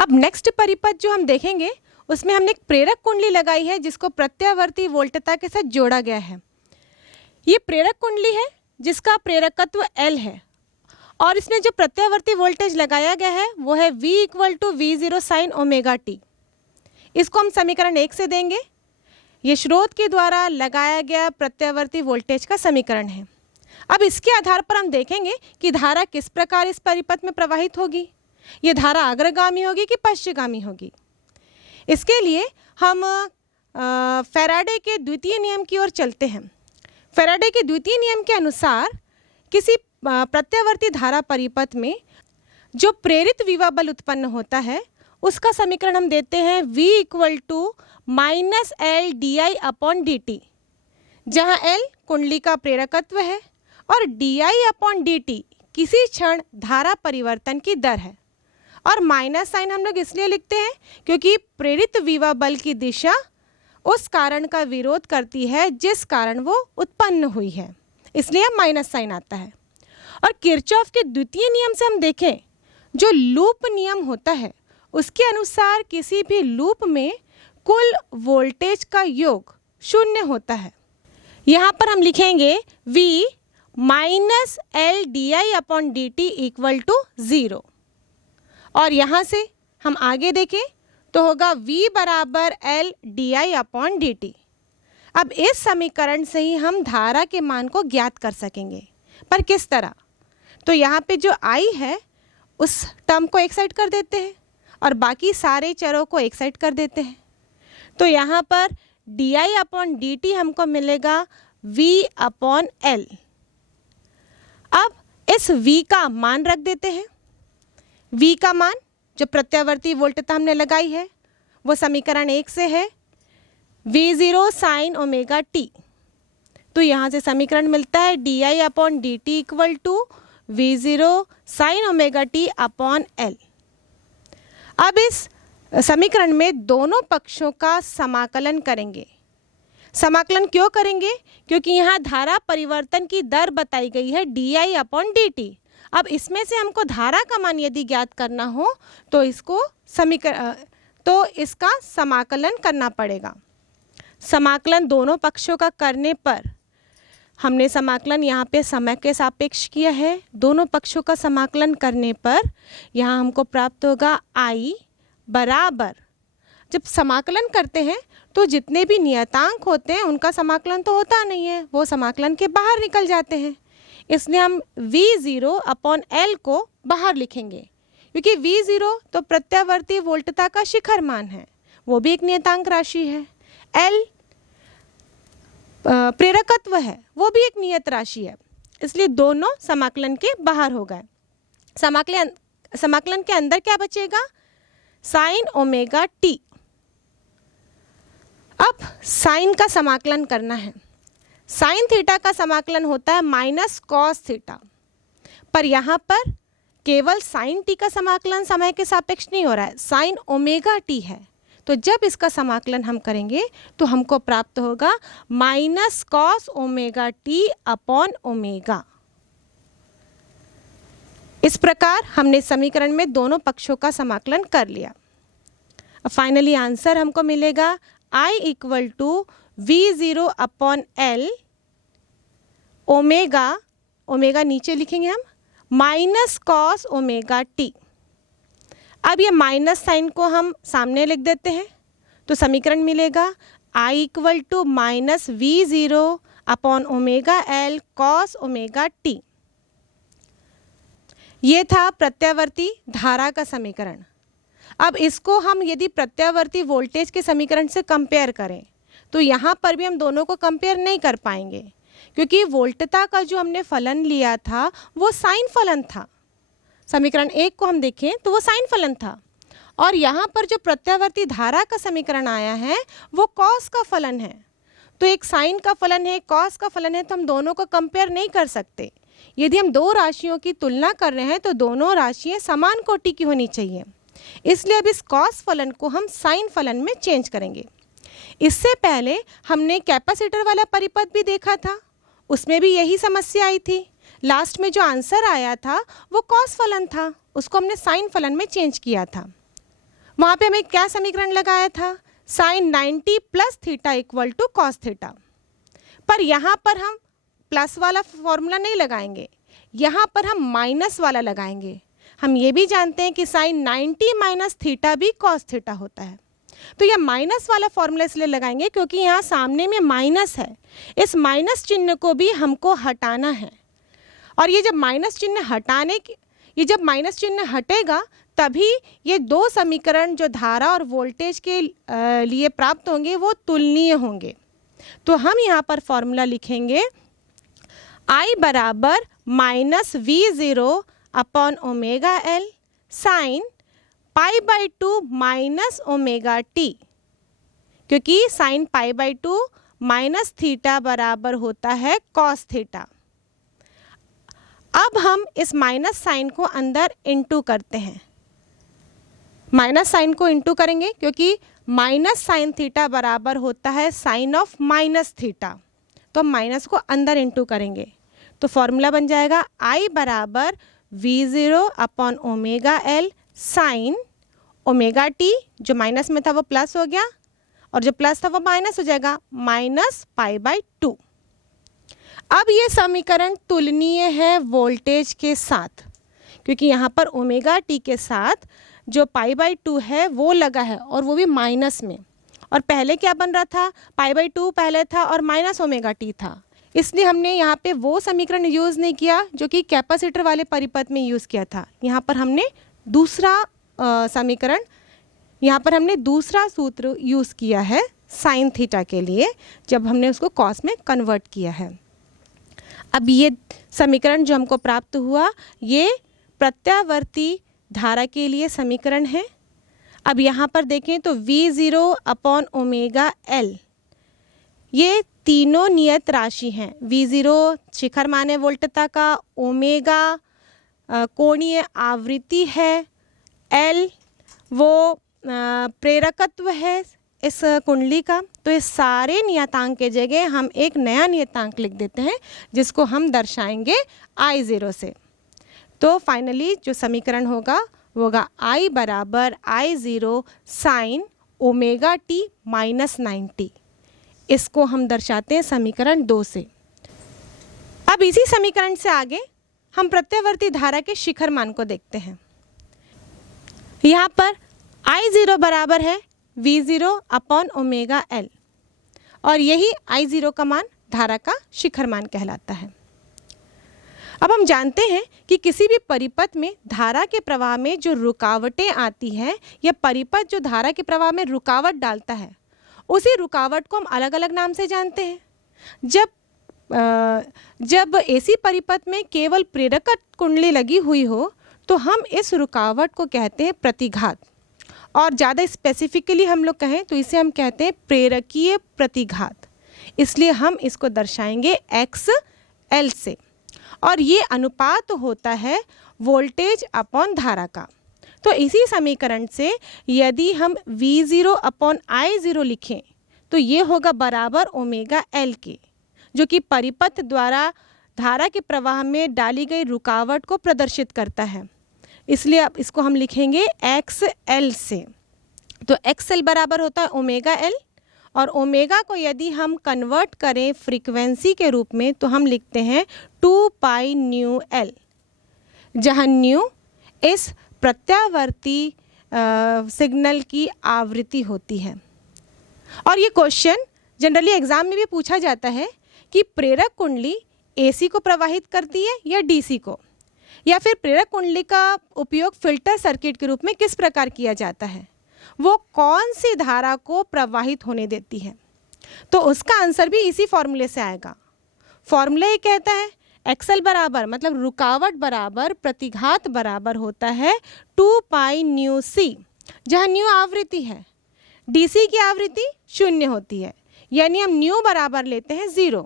अब नेक्स्ट परिपथ जो हम देखेंगे उसमें हमने एक प्रेरक कुंडली लगाई है जिसको प्रत्यावर्ती वोल्टता के साथ जोड़ा गया है। ये प्रेरक कुंडली है जिसका प्रेरकत्व L है और इसमें जो प्रत्यावर्ती वोल्टेज लगाया गया है वो है V = V0 sin omega t। इसको हम समीकरण 1 से देंगे। ये स्रोत के द्वारा लगाया गया प्रत्यावर्ती वोल्टेज का समीकरण है। अब इसके आधार पर हम देखेंगे कि धारा किस प्रकार इस परिपथ में प्रवाहित होगी। ये धारा अग्रगामी होगी कि पश्चगामी होगी। इसके लिए हम फैराडे के द्वितीय नियम की ओर चलते हैं। फैराडे के द्वितीय नियम के अनुसार किसी प्रत्यावर्ती धारा परिपथ में जो प्रेरित विभव बल उत्पन्न होता है उसका समीकरण हम देते हैं V = -L di/dt, जहाँ L कुंडली का प्रेरकत्व है और di/dt किसी क्षण धारा परिवर्तन की दर है। और माइनस साइन हम लोग इसलिए लिखते हैं क्योंकि प्रेरित विभव बल की दिशा उस कारण का विरोध करती है जिस कारण वो उत्पन्न हुई है, इसलिए माइनस साइन आता है। और किरचॉफ के द्वितीय नियम से हम देखें, जो लूप नियम होता है उसके अनुसार किसी भी लूप में कुल वोल्टेज का योग 0 होता है। यहाँ पर हम लिखेंगे V -L di/dt = 0। और यहाँ से हम आगे देखें तो होगा V = L di/dt। अब इस समीकरण से ही हम धारा के मान को ज्ञात कर सकेंगे, पर किस तरह? तो यहाँ पे जो I है उस टर्म को एक साइड कर देते हैं और बाकी सारे चरों को एक साइड कर देते हैं। तो यहाँ पर di/dt हमको मिलेगा V/L। अब इस V का मान रख देते हैं। V का मान जो प्रत्यावर्ती वोल्टता हमने लगाई है वो समीकरण 1 से है V0 sin ओमेगा t। तो यहाँ से समीकरण मिलता है di/dt = V0 sin omega t/L। अब इस समीकरण में दोनों पक्षों का समाकलन करेंगे। समाकलन क्यों करेंगे? क्योंकि यहाँ धारा परिवर्तन की दर बताई गई है di/dt। अब इसमें से हमको धारा का मान यदि ज्ञात करना हो तो इसका समाकलन करना पड़ेगा। समाकलन दोनों पक्षों का करने पर हमने समाकलन यहाँ पे समय के सापेक्ष किया है। दोनों पक्षों का समाकलन करने पर यहाँ हमको प्राप्त होगा I बराबर, जब समाकलन करते हैं तो जितने भी नियतांक होते हैं उनका समाकलन तो होता नहीं है, वो समाकलन के बाहर निकल जाते हैं। इसलिए हम V0/L को बाहर लिखेंगे क्योंकि V0 तो प्रत्यावर्ती वोल्टता का शिखर मान है, वो भी एक नियतांक राशि है। L प्रेरकत्व है, वो भी एक नियत राशि है। इसलिए दोनों समाकलन के बाहर हो गए। समाकलन के अंदर क्या बचेगा? Sine omega t। अब साइन का समाकलन करना है। साइन थीटा का समाकलन होता है -cos थीटा, पर यहाँ पर केवल साइन t का समाकलन समय के सापेक्ष नहीं हो रहा है, साइन ओमेगा t है। तो जब इसका समाकलन हम करेंगे तो हमको प्राप्त होगा -cos ओमेगा t/ओमेगा। इस प्रकार हमने समीकरण में दोनों पक्षों का समाकलन कर लिया। अब फाइनली आंसर हमको मिलेगा I = V0/L ओमेगा, ओमेगा नीचे लिखेंगे हम, -cos ओमेगा t। अब ये माइनस साइन को हम सामने लिख देते हैं तो समीकरण मिलेगा I = -V0/ओमेगा L cos omega t। ये था प्रत्यावर्ती धारा का समीकरण। अब इसको हम यदि प्रत्यावर्ती वोल्टेज के समीकरण से कंपेयर करें तो यहाँ पर भी हम दोनों को कंपेयर नहीं कर पाएंगे क्योंकि वोल्टता का जो हमने फलन लिया था वो साइन फलन था। समीकरण 1 को हम देखें तो वो साइन फलन था और यहाँ पर जो प्रत्यावर्ती धारा का समीकरण आया है वो कॉस का फलन है। तो एक साइन का फलन है, कॉस का फलन है, तो हम दोनों को कंपेयर नहीं कर सकते। यदि हम दो राशियों की तुलना कर रहे हैं तो दोनों राशियाँ समान कोटि की होनी चाहिए। इसलिए अब इस कॉस फलन को हम साइन फलन में चेंज करेंगे। इससे पहले हमने कैपेसिटर वाला परिपथ भी देखा था, उसमें भी यही समस्या आई थी। लास्ट में जो आंसर आया था वो कॉस फलन था, उसको हमने साइन फलन में चेंज किया था। वहाँ पे हमें क्या समीकरण लगाया था, sine 90 plus theta equal to cos theta. पर यहाँ पर हम प्लस वाला फॉर्मूला नहीं लगाएंगे, यहाँ पर हम माइनस वाला लगाएंगे। हम ये भी जानते हैं कि साइन 90 माइनस थीटा भी कॉस थीटा होता है। तो यह माइनस वाला फॉर्मूला इसलिए लगाएंगे क्योंकि यहाँ सामने में माइनस है, इस माइनस चिन्ह को भी हमको हटाना है। और ये जब माइनस चिन्ह हटेगा तभी ये दो समीकरण जो धारा और वोल्टेज के लिए प्राप्त होंगे वो तुलनीय होंगे। तो हम यहाँ पर फॉर्मूला लिखेंगे I बराबर minus V0 upon omega L sine pi by 2 minus omega t, क्योंकि sine pi by 2 minus theta बराबर होता है कॉस थीटा। अब हम इस माइनस साइन को अंदर इनटू करते हैं, माइनस साइन को इनटू करेंगे क्योंकि माइनस साइन थीटा बराबर होता है साइन ऑफ माइनस थीटा, तो माइनस को अंदर इनटू करेंगे। तो फॉर्मूला बन जाएगा I बराबर V0 upon omega L sine omega T, जो माइनस में था वो प्लस हो गया और जो प्लस था वो माइनस हो जाएगा, माइनस पाई बाई 2। अब ये समीकरण तुलनीय है वोल्टेज के साथ, क्योंकि यहाँ पर ओमेगा टी के साथ जो पाई बाई 2 है वो लगा है और वो भी माइनस में। और पहले क्या बन रहा था, पाई बाई 2 पहले था और माइनस ओमेगा टी था, इसलिए हमने यहाँ पे वो समीकरण यूज़ नहीं किया जो कि कैपेसिटर वाले परिपथ में यूज़ किया था। यहाँ पर हमने दूसरा समीकरण, यहाँ पर हमने दूसरा सूत्र यूज़ किया है साइन थीटा के लिए, जब हमने उसको कॉस में कन्वर्ट किया है। अब ये समीकरण जो हमको प्राप्त हुआ ये प्रत्यावर्ती धारा के लिए समीकरण है। अब यहाँ पर देखें तो V0 अपॉन ओमेगा L, ये तीनों नियत राशि हैं। V0 शिखर मान है वोल्टता का, ओमेगा कोणीय आवृत्ति है, L वो प्रेरकत्व है इस कुंडली का। तो इस सारे नियतांक के जगह हम एक नया नियतांक लिख देते हैं जिसको हम दर्शाएंगे I0 से। तो फाइनली जो समीकरण होगा वो होगा I बराबर I0 sine omega T minus 90। इसको हम दर्शाते हैं समीकरण 2 से। अब इसी समीकरण से आगे हम प्रत्यावर्ती धारा के शिखर मान को देखते हैं। यहाँ पर I0 बराबर है V0 अपॉन ओमेगा L और यही I0 का मान धारा का शिखर मान कहलाता है। अब हम जानते हैं कि किसी भी परिपथ में धारा के प्रवाह में जो रुकावटें आती हैं या परिपथ जो धारा के प्रवाह में रुकावट डालता है, उसी रुकावट को हम अलग अलग नाम से जानते हैं। जब एसी परिपथ में केवल प्रेरक कुंडली लगी हुई हो तो हम इस रुकावट को कहते हैं प्रतिघात, और ज़्यादा स्पेसिफिकली हम लोग कहें तो इसे हम कहते हैं प्रेरकीय प्रतिघात। इसलिए हम इसको दर्शाएंगे XL से, और ये अनुपात होता है वोल्टेज अपॉन धारा का। तो इसी समीकरण से यदि हम V0 अपॉन I0 लिखें तो ये होगा बराबर ओमेगा L के, जो कि परिपथ द्वारा धारा के प्रवाह में डाली गई रुकावट को प्रदर्शित करता है। इसलिए अब इसको हम लिखेंगे XL से। तो XL बराबर होता है ओमेगा L, और ओमेगा को यदि हम कन्वर्ट करें फ्रीक्वेंसी के रूप में तो हम लिखते हैं 2 पाई न्यू L, जहाँ न्यू इस प्रत्यावर्ती सिग्नल की आवृत्ति होती है। और ये क्वेश्चन जनरली एग्जाम में भी पूछा जाता है कि प्रेरक कुंडली AC को प्रवाहित करती है या DC को, या फिर प्रेरक कुंडली का उपयोग फिल्टर सर्किट के रूप में किस प्रकार किया जाता है, वो कौन सी धारा को प्रवाहित होने देती है। तो उसका आंसर भी इसी फॉर्मूले से आएगा। फॉर्मूला ये कहता है XL बराबर मतलब रुकावट बराबर प्रतिघात बराबर होता है 2 पाई न्यू C, जहाँ न्यू आवृत्ति है, DC की आवृत्ति 0 होती है, यानी हम न्यू बराबर लेते हैं 0,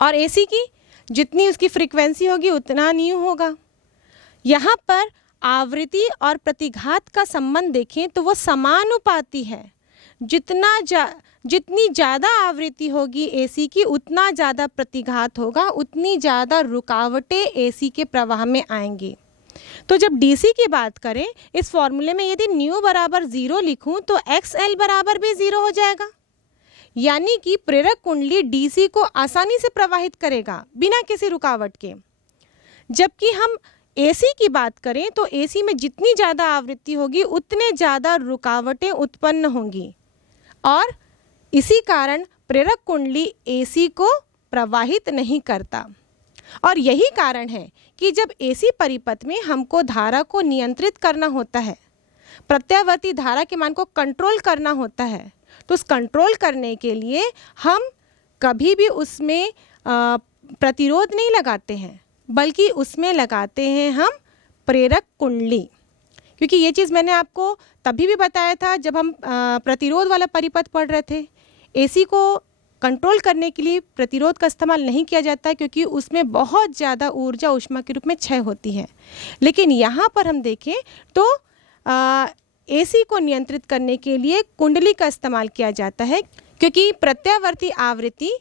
और AC की जितनी उसकी फ्रीक्वेंसी होगी उतना न्यू होगा। यहाँ पर आवृत्ति और प्रतिघात का संबंध देखें तो वो समानुपाती है। जितनी ज़्यादा आवृत्ति होगी AC की उतना ज़्यादा प्रतिघात होगा, उतनी ज़्यादा रुकावटें AC के प्रवाह में आएंगी। तो जब DC की बात करें, इस फॉर्मूले में यदि न्यू बराबर 0 लिखूं तो XL बराबर भी 0 हो जाएगा, यानी कि प्रेरक कुंडली DC को आसानी से प्रवाहित करेगा बिना किसी रुकावट के। जबकि हम AC की बात करें तो AC में जितनी ज़्यादा आवृत्ति होगी उतने ज़्यादा रुकावटें उत्पन्न होंगी और इसी कारण प्रेरक कुंडली AC को प्रवाहित नहीं करता। और यही कारण है कि जब AC परिपथ में हमको धारा को नियंत्रित करना होता है, प्रत्यावर्ती धारा के मान को कंट्रोल करना होता है, तो उस कंट्रोल करने के लिए हम कभी भी उसमें प्रतिरोध नहीं लगाते हैं, बल्कि उसमें लगाते हैं हम प्रेरक कुंडली। क्योंकि ये चीज़ मैंने आपको तभी भी बताया था जब हम प्रतिरोध वाला परिपथ पढ़ रहे थे। AC को कंट्रोल करने के लिए प्रतिरोध का इस्तेमाल नहीं किया जाता क्योंकि उसमें बहुत ज़्यादा ऊर्जा ऊष्मा के रूप में क्षय होती है। लेकिन यहाँ पर हम देखें तो AC को नियंत्रित करने के लिए कुंडली का इस्तेमाल किया जाता है, क्योंकि प्रत्यावर्ती आवृत्ति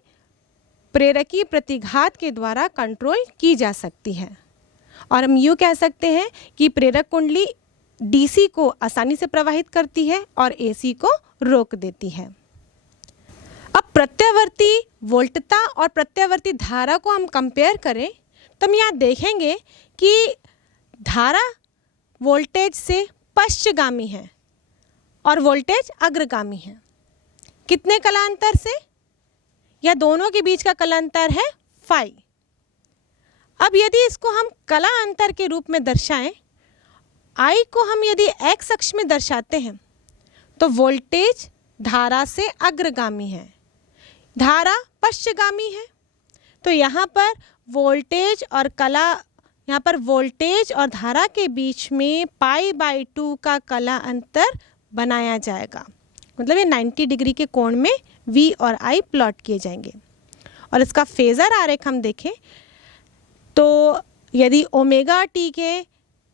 प्रेरकीय प्रतिघात के द्वारा कंट्रोल की जा सकती है। और हम यूँ कह सकते हैं कि प्रेरक कुंडली DC को आसानी से प्रवाहित करती है और AC को रोक देती है। अब प्रत्यावर्ती वोल्टता और प्रत्यावर्ती धारा को हम कंपेयर करें तो हम यहाँ देखेंगे कि धारा वोल्टेज से पश्चगामी है और वोल्टेज अग्रगामी है। कितने कलांतर से? या दोनों के बीच का कलांतर है फाई। अब यदि इसको हम कला अंतर के रूप में दर्शाएं, I को हम यदि x अक्ष में दर्शाते हैं तो वोल्टेज धारा से अग्रगामी है, धारा पश्चगामी है। तो यहाँ पर वोल्टेज और धारा के बीच में π/2 का कला अंतर बनाया जाएगा। मतलब ये 90 डिग्री के कोण में V और I प्लॉट किए जाएंगे। और इसका फेज़र आरेख हम देखें तो यदि ओमेगा टी के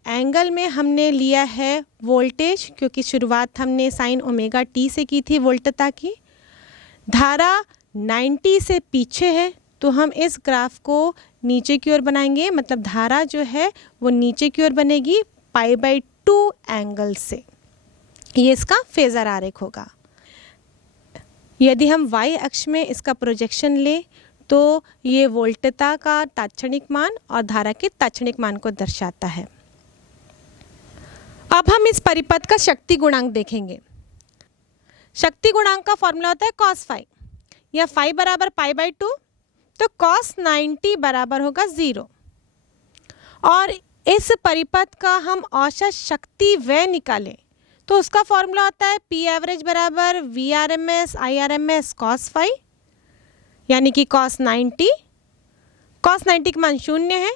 एंगल में हमने लिया है वोल्टेज, क्योंकि शुरुआत हमने साइन ओमेगा टी से की थी वोल्टता की, धारा 90 से पीछे है तो हम इस ग्राफ को नीचे की ओर बनाएंगे। मतलब धारा जो है वो नीचे की ओर बनेगी π/2 एंगल से। ये इसका फेज़र आरेख होगा। यदि हम y अक्ष में इसका प्रोजेक्शन लें तो ये वोल्टता का तात्क्षणिक मान और धारा के तात्क्षणिक मान को दर्शाता है। अब हम इस परिपथ का शक्ति गुणांक देखेंगे। शक्ति गुणांक का फॉर्मूला होता है cos फाई, या फाई बराबर π/2 तो cos 90 बराबर होगा 0। और इस परिपथ का हम औसत शक्ति व्यय निकालें तो उसका फॉर्मूला होता है P एवरेज बराबर VRMS IRMS cos फाई, यानी कि cos 90 का मान 0 है,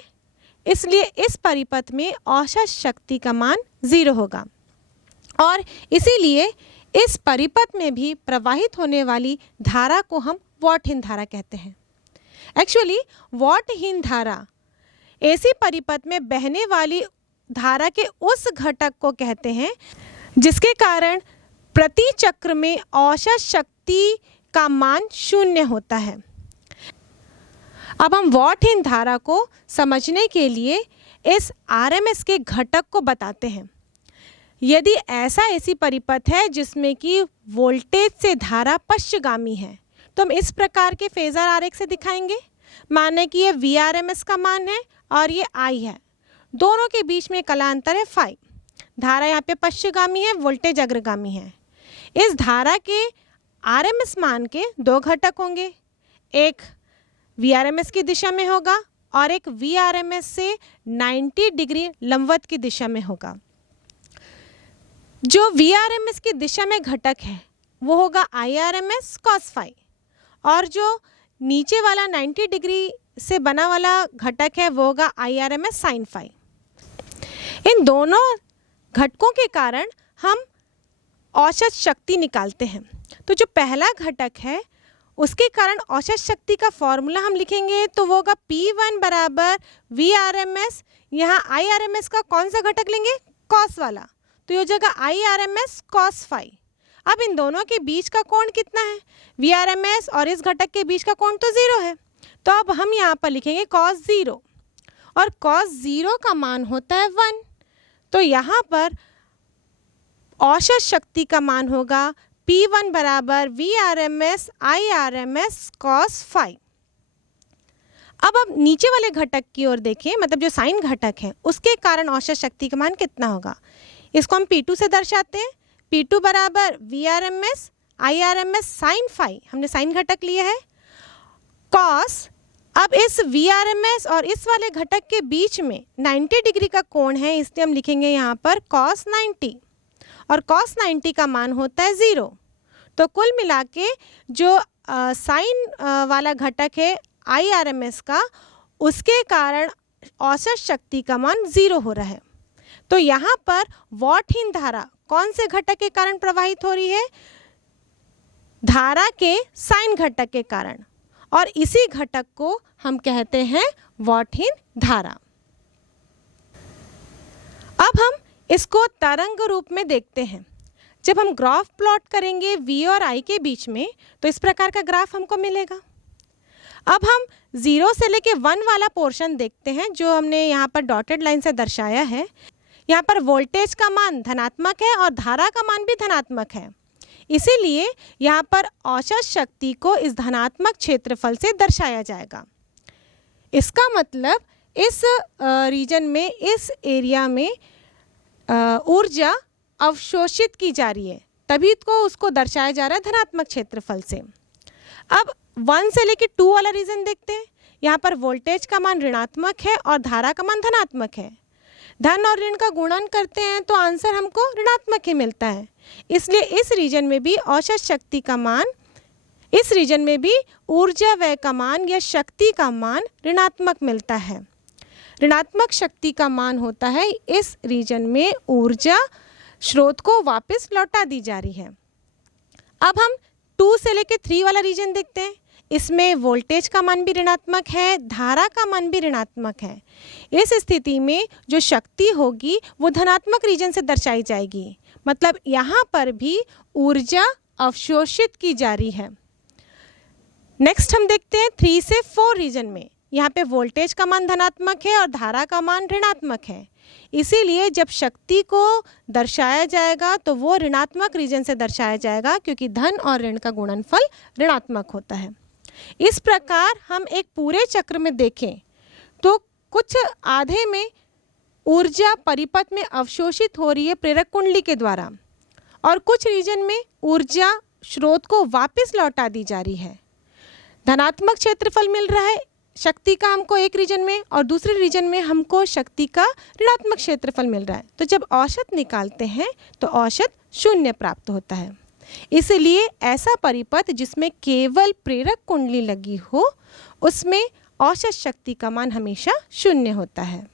इसलिए इस परिपथ में औसत शक्ति का मान 0 होगा। और इसीलिए इस परिपथ में भी प्रवाहित होने वाली धारा को हम वॉटहीन धारा कहते हैं। एक्चुअली वॉटहीन धारा AC परिपथ में बहने वाली धारा के उस घटक को कहते हैं जिसके कारण प्रति चक्र में औसत शक्ति का मान 0 होता है। अब हम वॉटहीन धारा को समझने के लिए इस RMS के घटक को बताते हैं। यदि ऐसा AC परिपथ है जिसमें कि वोल्टेज से धारा पश्चगामी है तो हम इस प्रकार के फेज़र आरेख से दिखाएंगे। माने कि ये VRMS का मान है और ये I है, दोनों के बीच में कलांतर है फाई। धारा यहाँ पे पश्चगामी है, वोल्टेज अग्रगामी है। इस धारा के RMS मान के दो घटक होंगे, एक VRMS की दिशा में होगा और एक VRMS से 90 डिग्री लंबवत की दिशा में होगा। जो VRMS की दिशा में घटक है वो होगा IRMS cos फाई, और जो नीचे वाला 90 डिग्री से बना वाला घटक है वो होगा IRMS sin फाई। इन दोनों घटकों के कारण हम औसत शक्ति निकालते हैं। तो जो पहला घटक है उसके कारण औसत शक्ति का फॉर्मूला हम लिखेंगे तो वो होगा P1 बराबर VRMS, यहाँ IRMS का कौन सा घटक लेंगे? cos वाला, तो ये हो जाएगा IRMS cos फाई। अब इन दोनों के बीच का कोण कितना है? VRMS और इस घटक के बीच का कोण तो 0 है, तो अब हम यहाँ पर लिखेंगे cos 0। और cos 0 का मान होता है 1। तो यहाँ पर औसत शक्ति का मान होगा P1 बराबर VRMS IRMS cos phi। अब नीचे वाले घटक की ओर देखें, मतलब जो साइन घटक है उसके कारण औसत शक्ति का मान कितना होगा। इसको हम P2 से दर्शाते हैं। P2 बराबर VRMS IRMS साइन फाई, हमने साइन घटक लिया है, cos, अब इस VRMS और इस वाले घटक के बीच में 90 डिग्री का कोण है, इसलिए हम लिखेंगे यहाँ पर cos 90, और cos 90 का मान होता है 0। तो कुल मिला के जो साइन वाला घटक है IRMS का, उसके कारण औसत शक्ति का मान 0 हो रहा है। तो यहाँ पर वॉटहीन धारा कौन से घटक के कारण प्रवाहित हो रही है? धारा के साइन घटक के कारण, और इसी घटक को हम कहते हैं वॉटहीन धारा। अब हम इसको तरंग रूप में देखते हैं। जब हम ग्राफ प्लॉट करेंगे V और I के बीच में, तो इस प्रकार का ग्राफ हमको मिलेगा। अब हम 0 से लेके 1 वाला पोर्शन देखते हैं, जो हमने यहाँ पर डॉटेड लाइन से दर्शाया है। यहाँ पर वोल्टेज का मान धनात्मक है और धारा का मान भी धनात्मक है, इसीलिए यहाँ पर औसत शक्ति को इस धनात्मक क्षेत्रफल से दर्शाया जाएगा। इसका मतलब इस रीजन में, इस एरिया में ऊर्जा अवशोषित की जा रही है, तभी को उसको दर्शाया जा रहा है धनात्मक क्षेत्रफल से। अब 1 से लेके 2 वाला रीजन देखते हैं। यहाँ पर वोल्टेज का मान ऋणात्मक है और धारा का मान धनात्मक है। धन और ऋण का गुणन करते हैं तो आंसर हमको ऋणात्मक ही मिलता है, इसलिए इस रीजन में भी औसत शक्ति का मान, इस रीजन में भी ऊर्जा व्यय का मान या शक्ति का मान ऋणात्मक मिलता है। ऋणात्मक शक्ति का मान होता है इस रीजन में ऊर्जा स्रोत को वापस लौटा दी जा रही है। अब हम 2 से लेके 3 वाला रीजन देखते हैं। इसमें वोल्टेज का मान भी ऋणात्मक है, धारा का मान भी ऋणात्मक है। इस स्थिति में जो शक्ति होगी वो धनात्मक रीजन से दर्शाई जाएगी, मतलब यहाँ पर भी ऊर्जा अवशोषित की जा रही है। नेक्स्ट हम देखते हैं 3 से 4 रीजन में। यहाँ पे वोल्टेज का मान धनात्मक है और धारा का मान ऋणात्मक है, इसीलिए जब शक्ति को दर्शाया जाएगा तो वो ऋणात्मक रीजन से दर्शाया जाएगा, क्योंकि धन और ऋण का गुणनफल ऋणात्मक होता है। इस प्रकार हम एक पूरे चक्र में देखें तो कुछ आधे में ऊर्जा परिपथ में अवशोषित हो रही है प्रेरक कुंडली के द्वारा, और कुछ रीजन में ऊर्जा स्रोत को वापस लौटा दी जा रही है। धनात्मक क्षेत्रफल मिल रहा है शक्ति का हमको एक रीजन में, और दूसरे रीजन में हमको शक्ति का ऋणात्मक क्षेत्रफल मिल रहा है। तो जब औसत निकालते हैं तो औसत 0 प्राप्त होता है। इसलिए ऐसा परिपथ जिसमें केवल प्रेरक कुंडली लगी हो, उसमें औसत शक्ति का मान हमेशा 0 होता है।